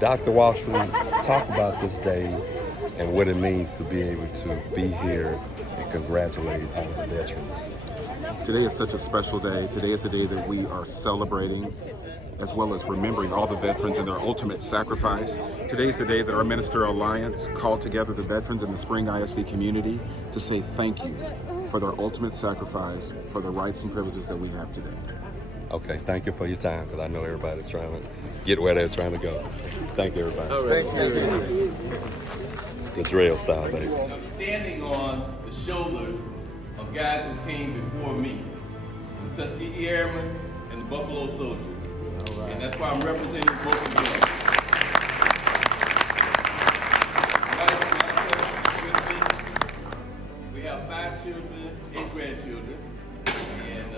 Dr. Walshley, talk about this day and what it means to be able to be here and congratulate all the veterans. Today is such a special day. Today is the day that we are celebrating as well as remembering all the veterans and their ultimate sacrifice. Today is the day that our Minister Alliance called together the veterans in the Spring ISD community to say thank you for their ultimate sacrifice for the rights and privileges that we have today. Okay, thank you for your time, because I know everybody's trying to get where they're trying to go. Thank you, everybody. Thank you. The DreOstylz, baby. I'm standing on the shoulders of guys who came before me, the Tuskegee Airmen and the Buffalo Soldiers. And that's why I'm representing both of them. We have 5 children, 8 grandchildren, and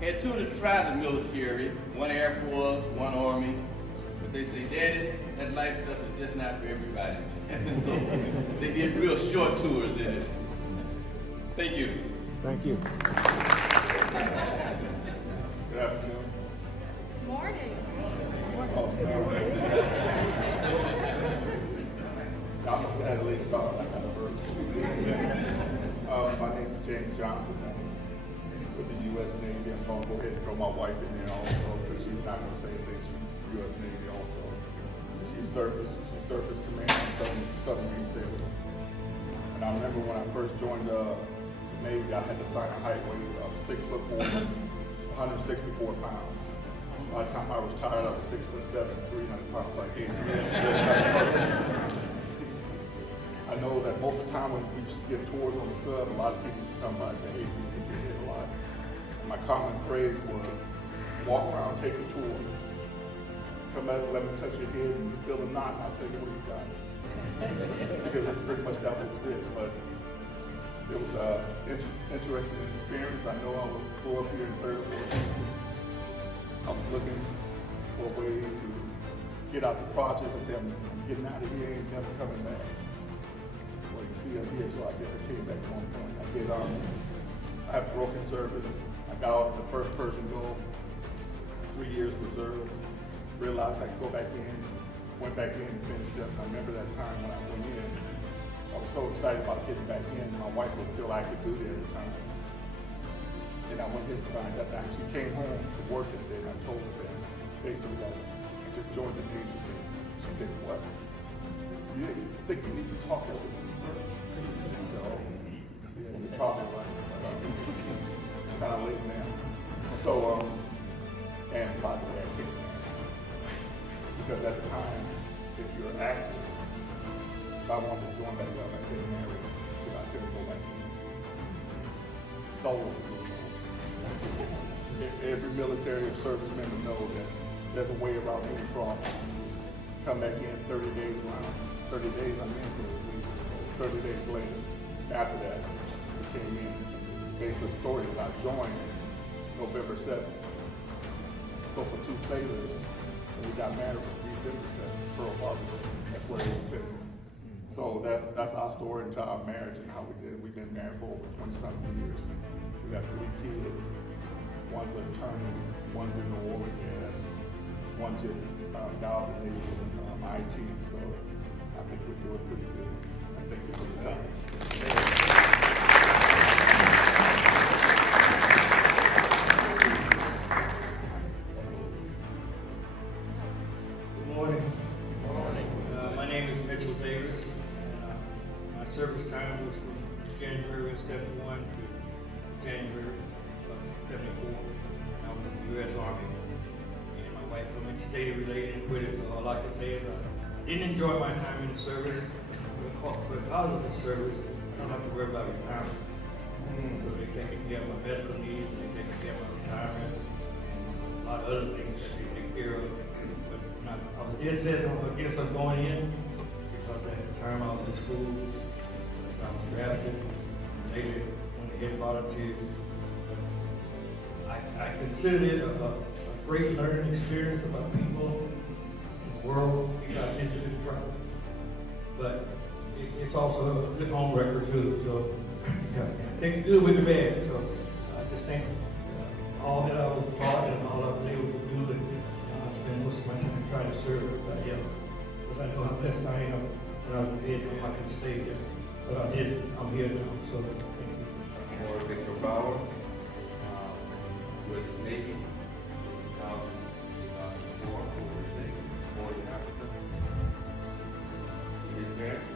had 2 to try the military, 1 Air Force, 1 Army. But they say, Daddy, that life stuff is just not for everybody. So they did real short tours in it. Thank you. Thank you. Good afternoon. Morning. I must have had a late start. I kind of heard. My name is James Johnson. I'm with the U.S. Navy. I'm going to go ahead and throw my wife in there also, because she's not going to say anything. She's U.S. Navy also. She's surface command on submarine sailor. And I remember when I first joined the Navy, I had to sign a height weight of 6'4", 164 pounds. By the time I was retired, I was 6'7", 300 pounds, like 8 years. I know that most of the time when we give tours on the sub, a lot of people come by and say, hey, we think you're hit a lot. And my common phrase was, walk around, take a tour. Come out, let me touch your head, and you feel a knot, and I'll tell you what you got. Because pretty much that was it. But it was an interesting experience. I know I would grow up here in 3rd Ward. I was looking for a way to get out the project. I said, I'm getting out of here and never coming back. Well, you see I'm here, so I guess I came back at one point. I have broken service. I got out the first Persian Gulf, 3 years reserve. Realized I could go back in, went back in and finished up. I remember that time when I went in, I was so excited about getting back in. My wife was still active duty at the time. And I went ahead and signed up. And she came home to work that day, and I told her, basically, guys, I just joined the Navy. She said, what? You think you need to talk over me? I said, oh, yeah, you're probably right. Kind of late now. So, and by the way, I kicked that. Because at the time, if you're active, if I wanted to join back up, I couldn't marry, because I couldn't go back in. It's always a good thing. Every military or service member knows that there's a way around any problem. Come back in 30 days around, 30 days I'm in for this week. 30 days later, after that, we came in. Basic story is I joined November 7th. So for 2 sailors, we got married on December 7th, Pearl Harbor. That's where it was sitting. So that's our story into our marriage and how we did. We've been married for over 20-something years. We got 3 kids. One's an attorney, one's in the oil and gas, one just got out of the Navy in IT. So I think we're doing pretty good. I think we're pretty tough. My service time was from January of 71 to January of 74. I was in the U.S. Army, and my wife told me to stay related with it, so all I can say is I didn't enjoy my time in the service. Because of the service, I don't have to worry about retirement. So they're taking care of my medical needs, and they're taking care of my retirement, and a lot of other things that they take care of. But I was dead set against them going in, because at the time I was in school, I was drafted, later when they hit volunteer. I considered it a great learning experience about people in the world. You got visited in trouble. But it's also a good home record too, so take the good with the bad. So I just think all that I was taught and all I was able to do, and I spend most of my time trying to serve everybody else. because I know how blessed I am. When I was a kid, I couldn't stay there, but I did. I'm here now, so thank you. Or Victor Bauer, US Navy, 2004, born in Africa. Your parents?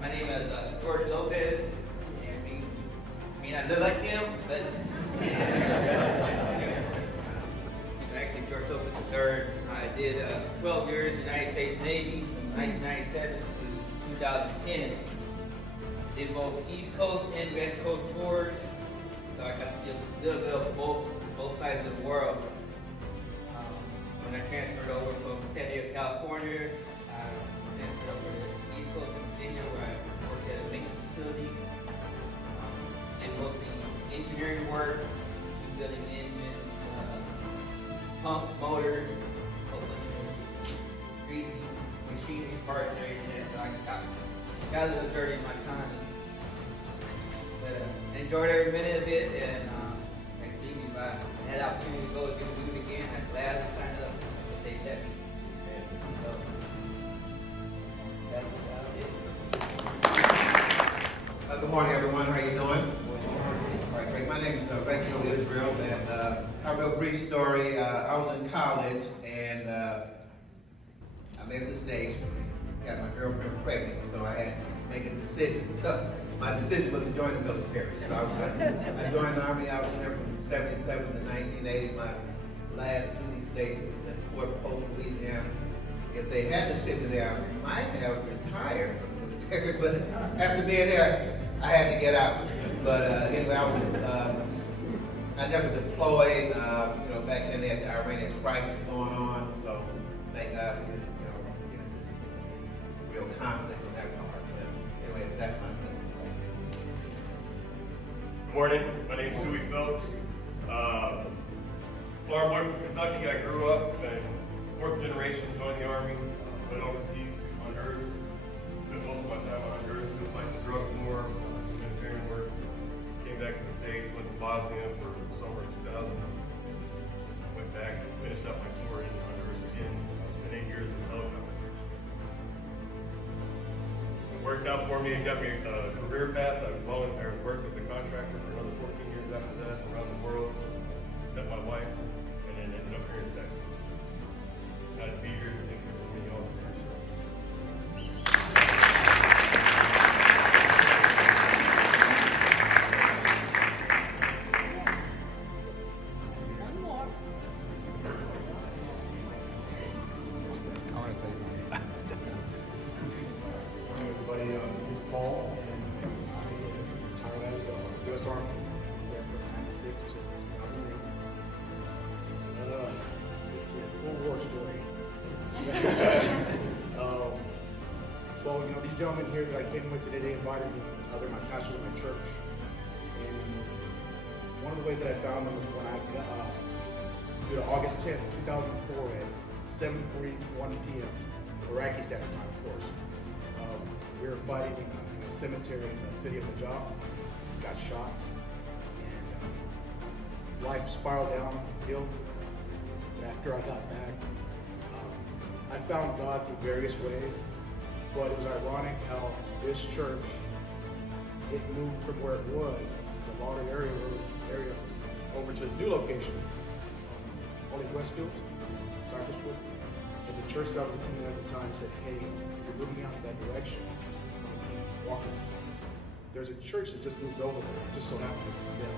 My name is George Lopez. I mean, I look like him, but actually George Lopez III. I did 12 years United States Navy from 1997 to 2010. Did both East Coast and West Coast tours, so I got to see a little bit of both sides of the world. When I transferred over from San Diego, California, I transferred over to East Coast in Virginia, where I worked at a maintenance facility, and mostly engineering work, building engines, pumps, motors, a whole bunch of greasy machinery parts and everything. So I got a little dirty in my time, but enjoyed every minute of it. And believe me, if I had the opportunity to go do it again, I'd gladly sign up if they let me. So that's about it. Good morning, everyone. How you doing? All right, great. My name is Rachel Israel, and a real brief story. I was in college, and I made a mistake. Got my girlfriend pregnant, so I had to make a decision. So my decision was to join the military. So I joined the Army. I was there from 77 to 1980. My last duty station was in Fort Polk, Louisiana. If they hadn't sent me there, I might have retired from the military, but after being there, I had to get out. But anyway, I never deployed. Back then they had the Iranian crisis going on, so thank God we didn't, get into this real conflict on that part. But anyway, that's my story. Good morning. My name is Huey Phelps. Farm boy from Kentucky. I grew up in fourth generation, joined the Army, went overseas to Honduras. Spent most of my time in Honduras, did like the drug war, humanitarian work. Came back to the States, went to Bosnia for the summer of 2000. Went back and finished up my tour in Honduras again. I spent 8 years in the helicopter. It worked out for me and got me a career path. I worked as a contractor for another 14 years after that around the world. Met my wife and then ended up here in Texas. Glad to be here. Thank you for being on the show. One more. I want to say something. Morning, everybody. My name is Paul, and I retired out of the U.S. Army. There from '96 to 2008. It's a World War story. Well, these gentlemen here that I came with today, they invited me. They're my pastor of my church. And one of the ways that I found them was when I got, August 10th, 2004 at 7:41 p.m. Iraqi Standard Time, of course. We were fighting in a cemetery in the city of Najaf. Got shot, and life spiraled downhill. And after I got back, I found God through various ways. But it was ironic how this church, it moved from where it was, the Lauder area over to its new location, Holy Westfield, Cypresswood. And the church that I was attending at the time said, hey, if you're moving out in that direction, keep walking. There's a church that just moved over there. It just so happened it was them.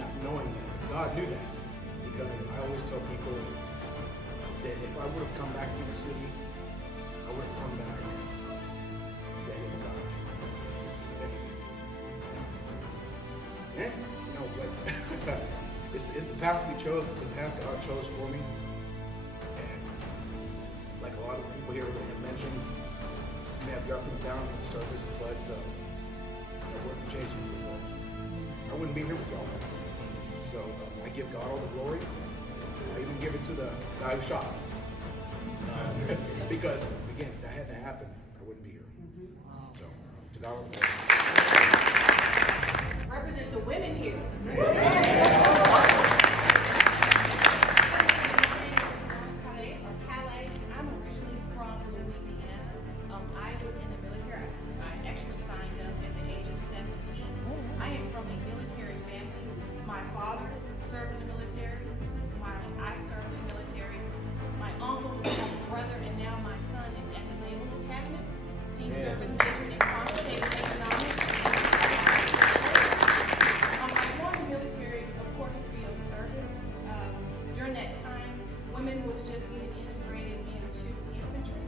Not knowing that. God knew that. Because I always tell people that if I would have come back from the city, I would have come back dead inside. Yeah, but it's the path we chose, it's the path God chose for me. And like a lot of people here have mentioned, may have ups and downs in the service, but I wouldn't change it for the world. I wouldn't be here with y'all. So I give God all the glory. I even give it to the guy who shot. Because, again, if that hadn't happened, I wouldn't be here. So, to God all the glory. Represent the women here. Calais. I'm originally from Louisiana. I was in the military. I actually signed up at the age of 17. I am from a military family. My father served in the military. I served in the military. My uncle is my brother, and now my son is at the Naval Academy. He served and majored in quantitative economics. I joined the military, of course, to be of service. During that time, women was just getting integrated into infantry.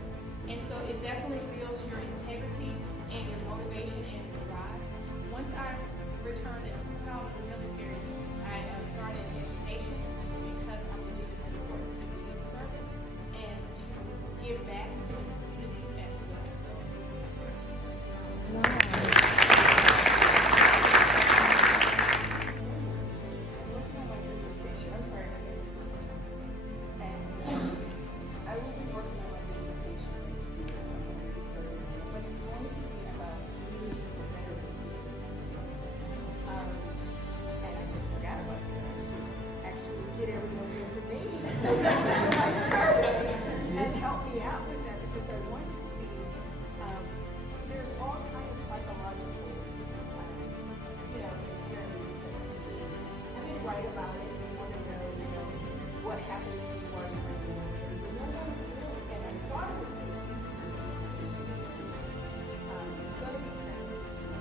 And so it definitely builds your integrity and your motivation and your drive. Once I returned and out of the military, I started education because I believe it's important to be of service and to give back to the community as well. So, working on my dissertation. I'm sorry, my name is Clifton Johnson, and I will be working on my dissertation next year. I'm going to be studying it, but it's going to be about leadership of veterans. And I just forgot about that. I should actually get everyone's information for my survey and help me out with that, because I want to see there's all kind of psychological experiments that and they write about it. They want to know, what happens when you are in the military. But no one really, and I thought it would be an easier dissertation. It's going to be transportation.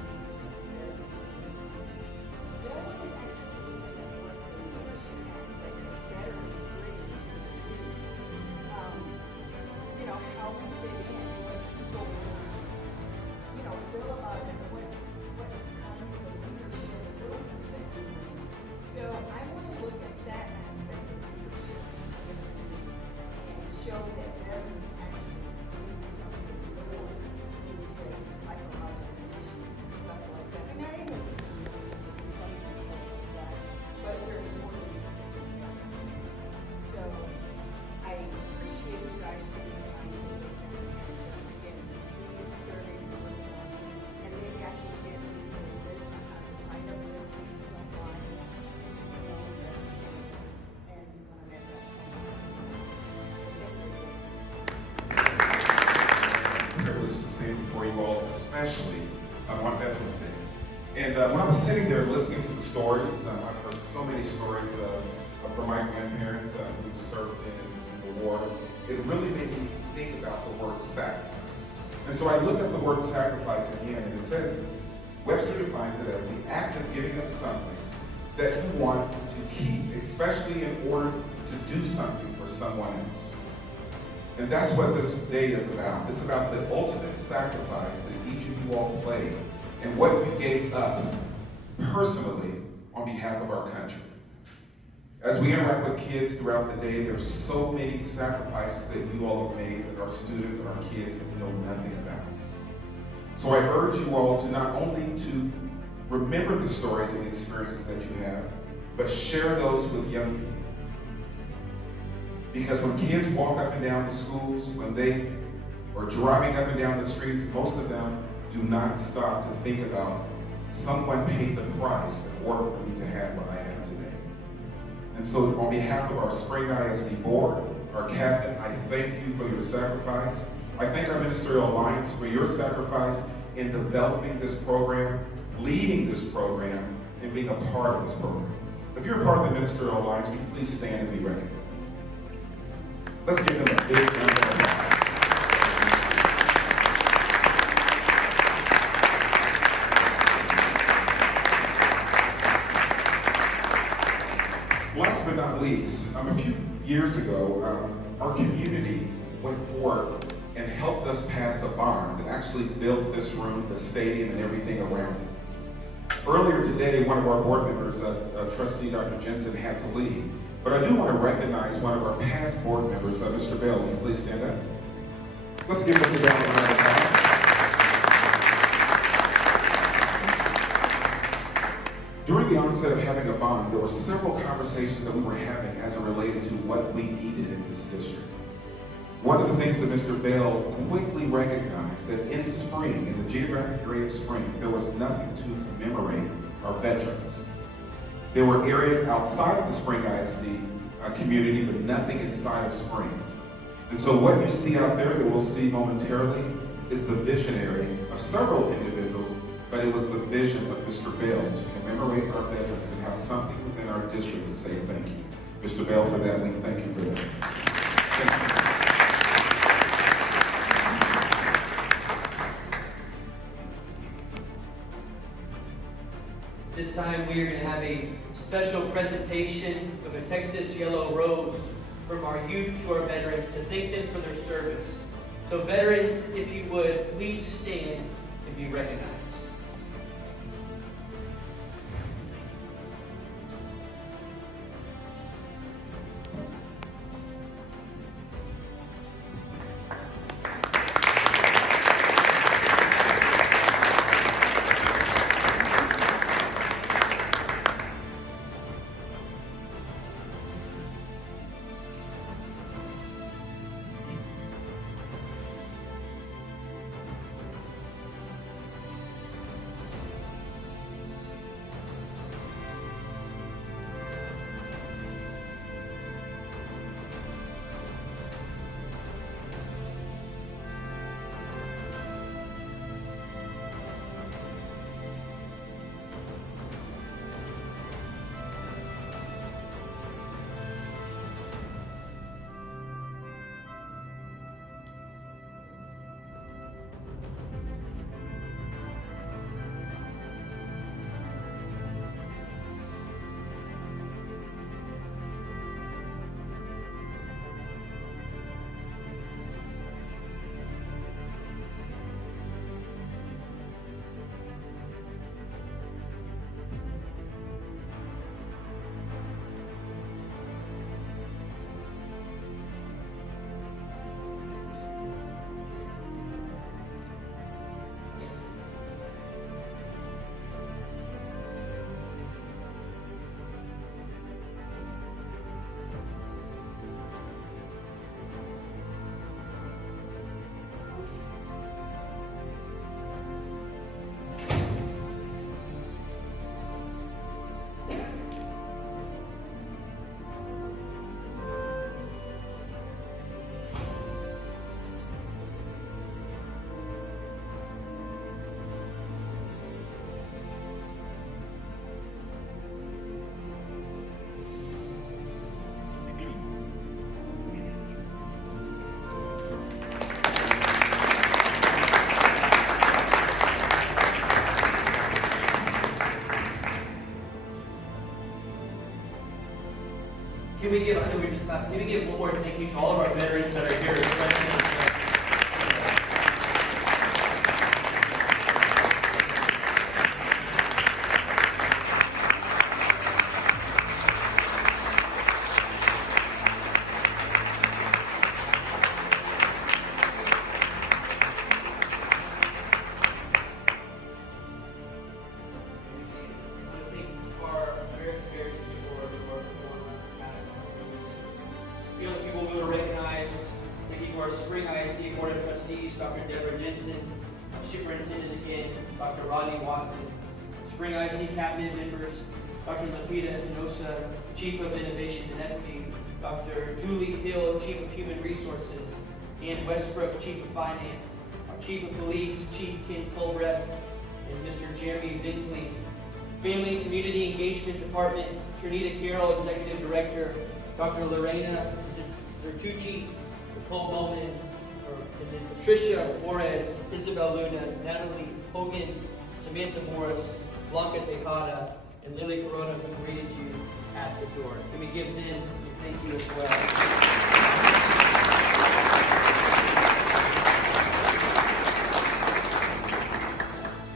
No one is actually looking at what the leadership aspect that veterans bring to the community. How we fit in, what people feel about it, what kinds of leadership abilities that we bring. So I want to look at that aspect of leadership and show that veterans actually bring something more than just psychological issues and stuff like that. And I am but we're more than just that. So I appreciate you guys taking the time to listen and receive the survey results, and maybe I can get a list, sign up list of people online, and when I'm at that Privileged to stand before you all, especially on Veterans Day. And when I was sitting there listening to the stories, I've heard so many stories from my grandparents who served in the war. It really made me think about the word sacrifice. And so I looked at the word sacrifice again, and it says, Webster defines it as the act of giving up something that you want to keep, especially in order to do something for someone else. And that's what this day is about. It's about the ultimate sacrifice that each of you all played and what you gave up personally on behalf of our country. As we interact with kids throughout the day, there's so many sacrifices that you all have made that our students and our kids know nothing about. So I urge you all to not only to remember the stories and the experiences that you have, but share those with young people. Because when kids walk up and down the schools, when they are driving up and down the streets, most of them do not stop to think about someone paid the price in order for me to have what I have today. And so on behalf of our Spring ISD board, our captain, I thank you for your sacrifice. I thank our Ministerial Alliance for your sacrifice in developing this program, leading this program, and being a part of this program. If you're a part of the Ministerial Alliance, will you please stand and be recognized? Let's give them a big round of applause. Last but not least, a few years ago, our community went forward and helped us pass a bond and actually built this room, the stadium, and everything around it. Earlier today, one of our board members, Trustee Dr. Jensen, had to leave. But I do want to recognize one of our past board members, Mr. Bell. Will you please stand up? Let's give Mr. Bell a round of applause. During the onset of having a bond, there were several conversations that we were having as it related to what we needed in this district. One of the things that Mr. Bell quickly recognized that in Spring, in the geographic area of Spring, there was nothing to commemorate our veterans. There were areas outside of the Spring ISD community, but nothing inside of Spring. And so what you see out there that we'll see momentarily is the visionary of several individuals, but it was the vision of Mr. Bell to commemorate our veterans and have something within our district to say thank you. Mr. Bell, for that, we thank you for that. Thank you. This time we are going to have a special presentation of a Texas Yellow Rose from our youth to our veterans to thank them for their service. So veterans, if you would, please stand and be recognized. Can we give, I know we just stopped, can we give one more thank you to all of our veterans that are here representing us? Our Spring ISD Board of Trustees, Dr. Deborah Jensen, our Superintendent again, Dr. Rodney Watson, Spring ISD Cabinet members, Dr. Lapita Enosa, Chief of Innovation and Equity, Dr. Julie Hill, Chief of Human Resources, Ann Westbrook, Chief of Finance, our Chief of Police, Chief Ken Colbreth, and Mr. Jeremy Binkley, Family and Community Engagement Department, Trinita Carroll, Executive Director, Dr. Lorena Zertucci, Nicole Bowman, and then Patricia Juarez, Isabel Luna, Natalie Hogan, Samantha Morris, Blanca Tejada, and Lily Corona, who greeted you at the door. Can we give them a thank you as well?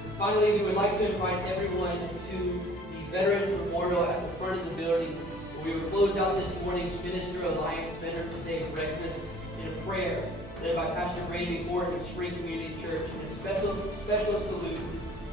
And finally, we would like to invite everyone to the Veterans Memorial at the front of the building, where we will close out this morning's Minister Alliance Veterans Day breakfast in a prayer led by Pastor Randy Ford of Spring Community Church, and a special salute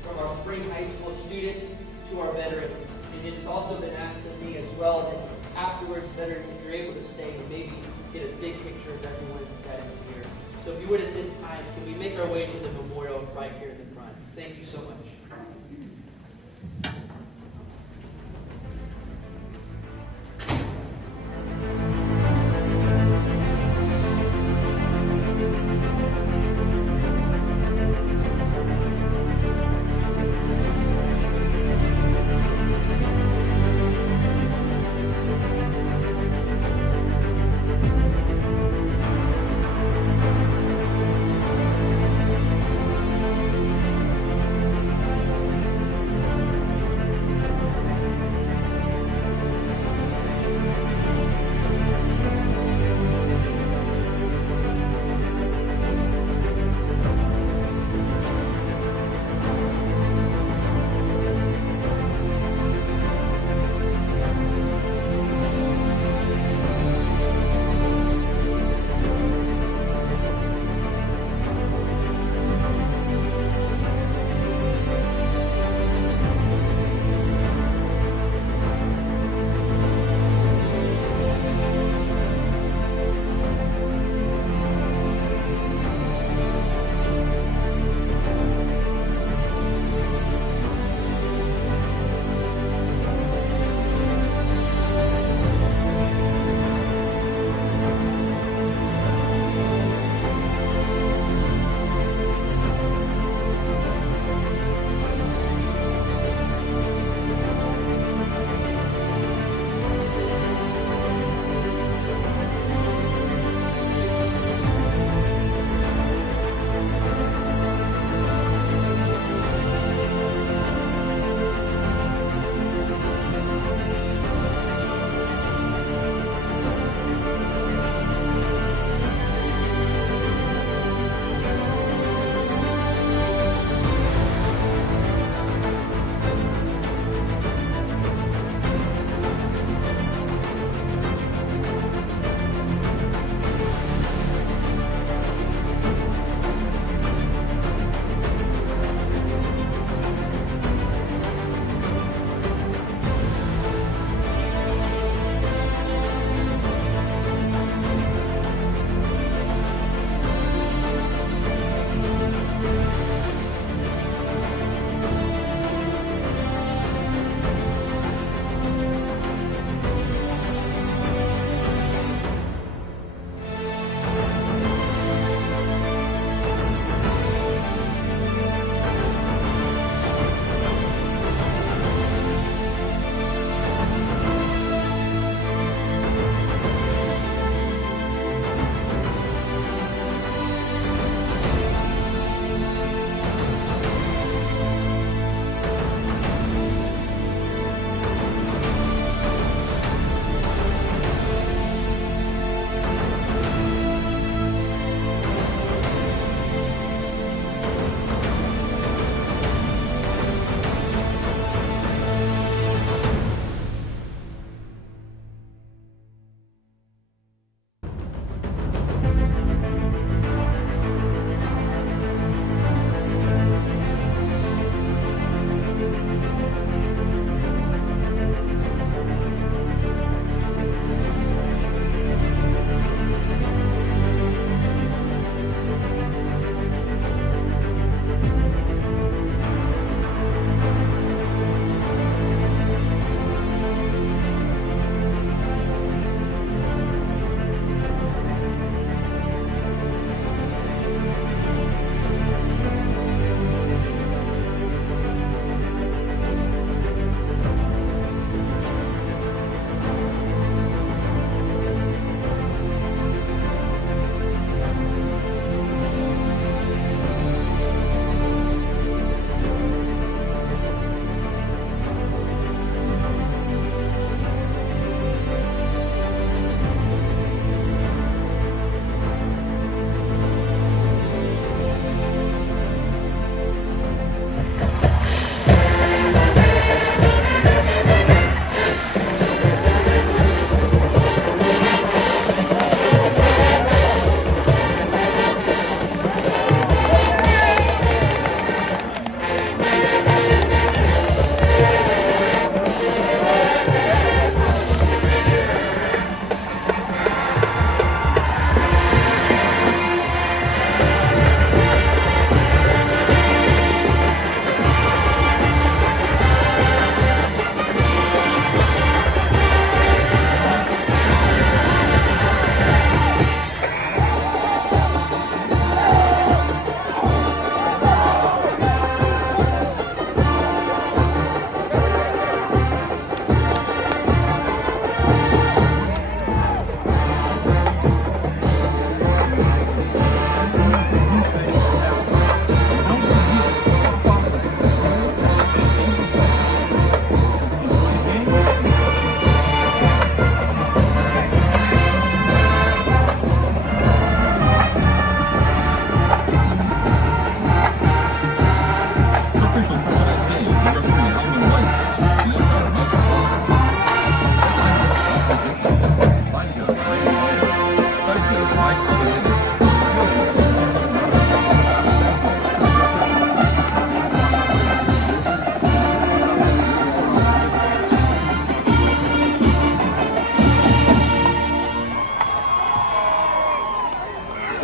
from our Spring High School students to to our veterans. And it's also been asked of me as well that afterwards, veterans, if you're able to stay and maybe get a big picture of everyone that is here. So if you would at this time, can we make our way to the memorial right here in the front? Thank you so much.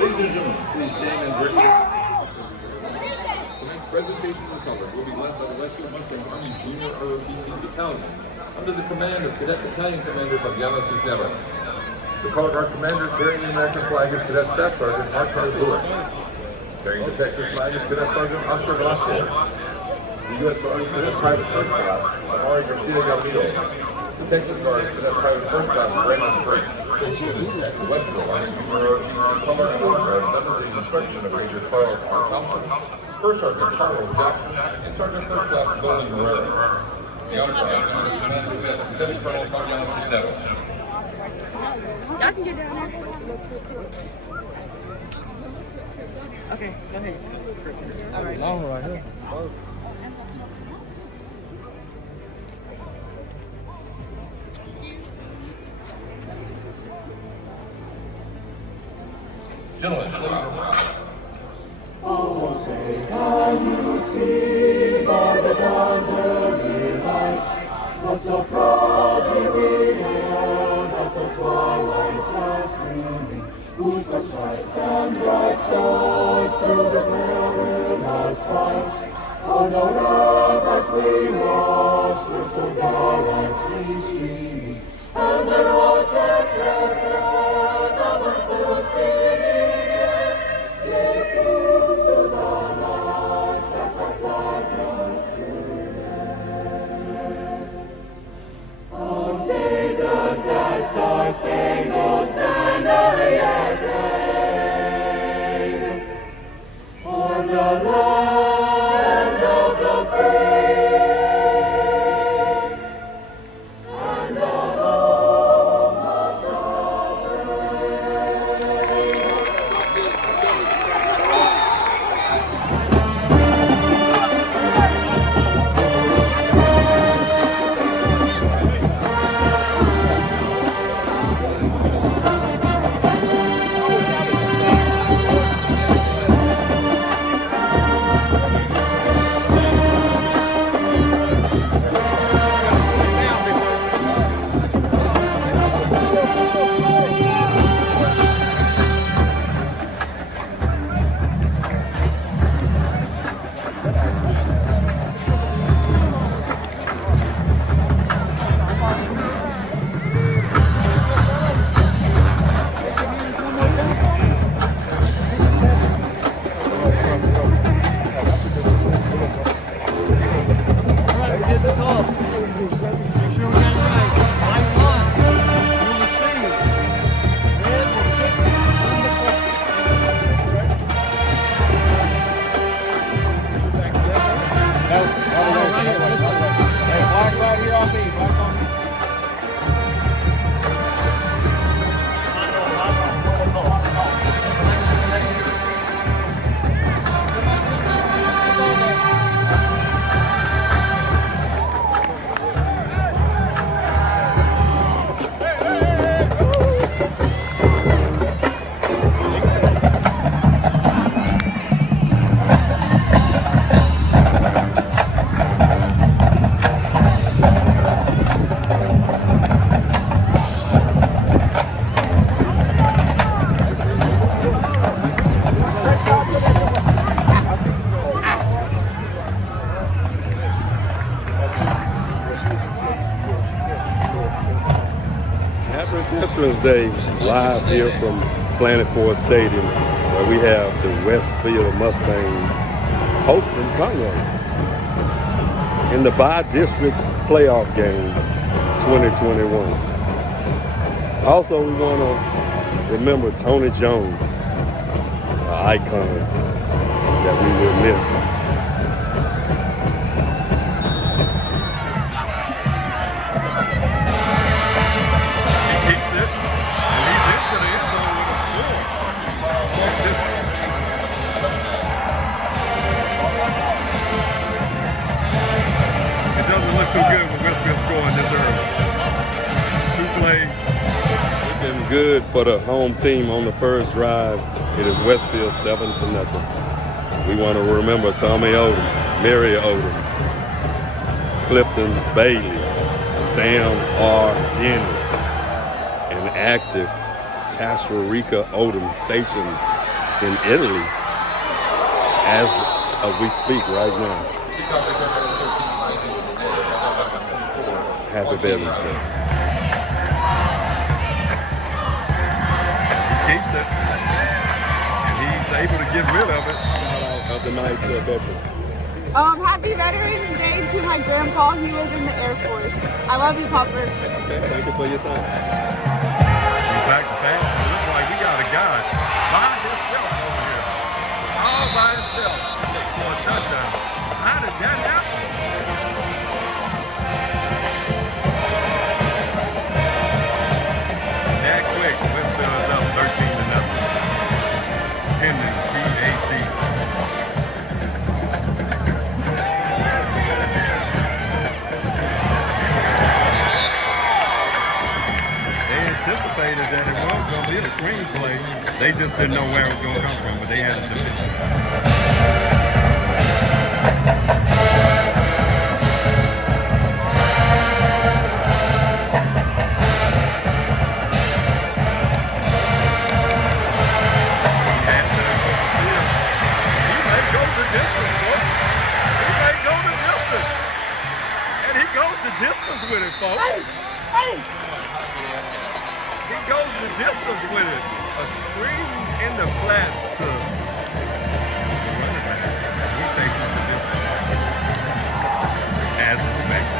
Ladies and gentlemen, please stand and greet. Tonight's presentation in colors will be led by the Western Muslim Army Junior ROTC Battalion, under the command of Cadet Battalion Commander Tasherika Odums US Navy. The color guard commander carrying the American flag is Cadet Staff Sergeant Mark Lewis. Carrying the Texas flag is Cadet Sergeant Oscar Velasquez. The U.S. Guard is Cadet Private First Class Amari Garcia Galmido. The Texas Guard is Cadet Private First Class Raymond Fritz. The Western Army Junior ROTC color and honor guard under the instruction of Major Charles R. Thompson, First Sergeant Carlos Jackson, and Sergeant First Class Nolan Herrera. The honor guard is under the command of Lieutenant Colonel Tasherika Odums US Navy. Y'all can get down there. Okay, go ahead. All right. Long right here. Gentlemen, please. Oh, say, can you see by the dawn's early light what so proudly we hailed at the twilight's last gleaming, whose flashlights and bright stars through the perilous fight, on the ramparts we watched with so gallantly streaming, and the rockets red thread that was still singing. Gave proof to the lights that our flag was still there. Oh, say does that star-spangled banner yet wave o'er the land of the free and the home of the brave. Veterans Day live here from Planet Forest Stadium, where we have the Westfield Mustangs hosting Conway in the bi-district playoff game 2021. Also, we want to remember Tony Jones, an icon that we will miss. Too good with Westfield scoring this early. 2 plays. We can good for the home team on the first drive. It is Westfield 7-0. We want to remember Tommy Odums, Mary Odums, Clifton Bailey, Sam R. Dennis, and active Tasherika Odums stationed in Italy as we speak right now. Happy Veterans Day. Keeps it, and he's able to get rid of it of the night to a veteran. Happy Veterans Day to my grandpa. He was in the Air Force. I love you, Popper. Okay, thank you for your time. In fact, the pass, it looks like we got a guy by himself over here. All by himself for a touchdown. How did that happen? That quick, Westfield is up 13-0. Pending PAT. Anticipated that it was going to be a screenplay. They just didn't know where it was going to come from, but they had to do it. He may go the distance, folks. He may go the distance. And he goes the distance with it, folks. He goes the distance with it. A screen in the flats to the running back. He takes it the distance. As expected.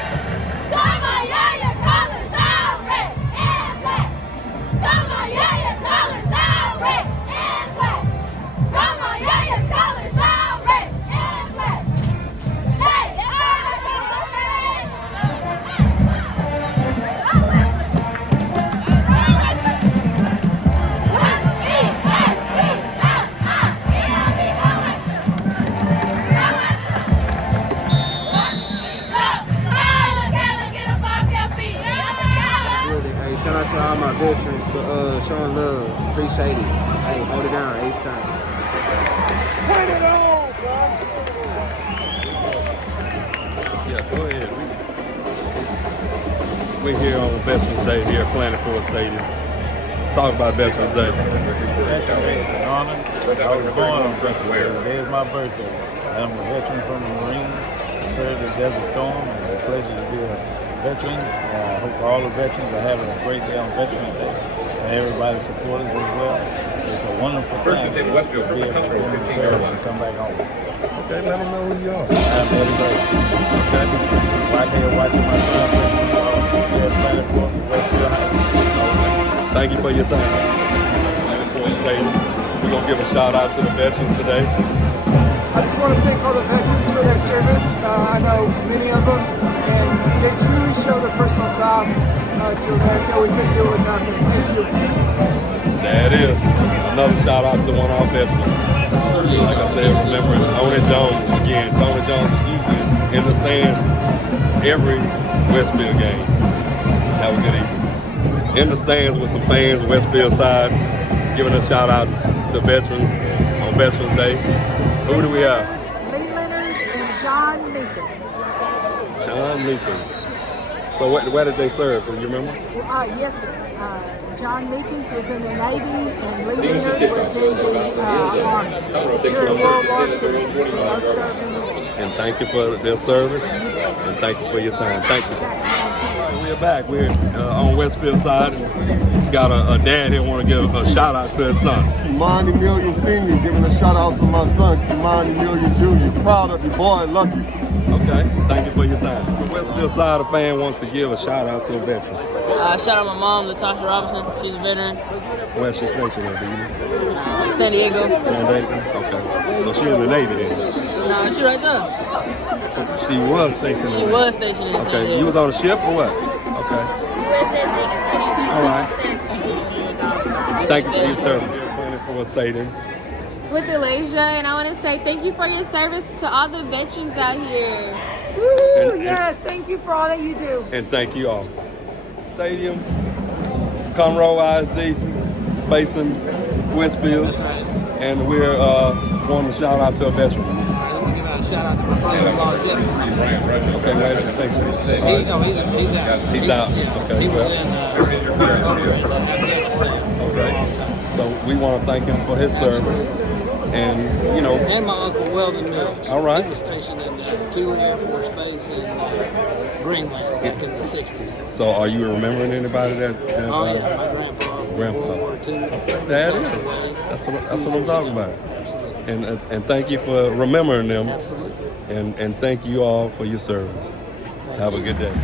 Shout out to all my veterans for showing love. Appreciate it. Hey, hold it down. H-time. Turn it on, bro. Yeah, go ahead. We're here on Veterans Day here at Planet Ford Stadium. Talk about Veterans Day. Veterans Day is an honor. I was born on Veterans Day. Today is my birthday. I'm a veteran from the Marines. I served at Desert Storm. It's a pleasure to be a veteran. I hope all the veterans are having a great day on Veterans Day, and everybody support us as well. It's a wonderful thing to be able to serve and come back home. Okay, let them know who you are. I'm Eddie Blake. Okay. Right here watching my son play football here at Planet Ford for Westfield High School. Thank you for your time. Planet Ford Stadium. We're going to give a shout out to the veterans today. I just want to thank all the veterans for their service. I know many of them, and they truly show their personal cost to America. We couldn't do it without them. Thank you. There it is. Another shout out to one of our veterans. Like I said, remembering Tony Jones. Again, Tony Jones is usually in the stands every Westfield game. Have a good evening. In the stands with some fans, Westfield side, giving a shout out to veterans on Veterans Day. Who do we have? Lee Leonard and John Meekins. John Meekins. So where did they serve? Do you remember? Yes, sir. John Meekins was in the Navy and Lee Leonard was in the Army. During World War II, they both served in the war. And thank you for their service, and thank you for your time. Thank you. All right, we're back. We're on Westfield side. Got a dad here want to give a shout out to his son. Kimani Million Sr. giving a shout out to my son, Kimani Million Jr. Proud of you, boy, love you. Okay, thank you for your time. The Westfield side of fan wants to give a shout out to a veteran. Shout out my mom, Latasha Robinson. She's a veteran. Where's she stationed at, do you know? San Diego. San Diego? Okay. So she in the Navy then? Nah, she right there. She was stationed. She was stationed in San Diego. Okay, you was on a ship or what? Okay. All right. Thank you for your service. Planet Ford Stadium. With Elijah, and I want to say thank you for your service to all the veterans out here. Woo! Yes, thank you for all that you do. And thank you all. Stadium Conroe ISD facing Westfield. That's right. And we're wanting to shout out to a veteran. I'm gonna give out a shout out to my brother-in-law, Clifton. Okay, wait, thanks. He's out. He's out. Okay. He was in over in Afghanistan. Okay. So we want to thank him for his service. And, you know. And my uncle Weldon Mills. All right. He was stationed in Thule Air Force Base in Greenland back in the 60s. So are you remembering anybody that? Oh yeah, my grandpa. World War II. That is. That's what I'm talking about. Absolutely. And thank you for remembering them. Absolutely. And thank you all for your service. Have a good day.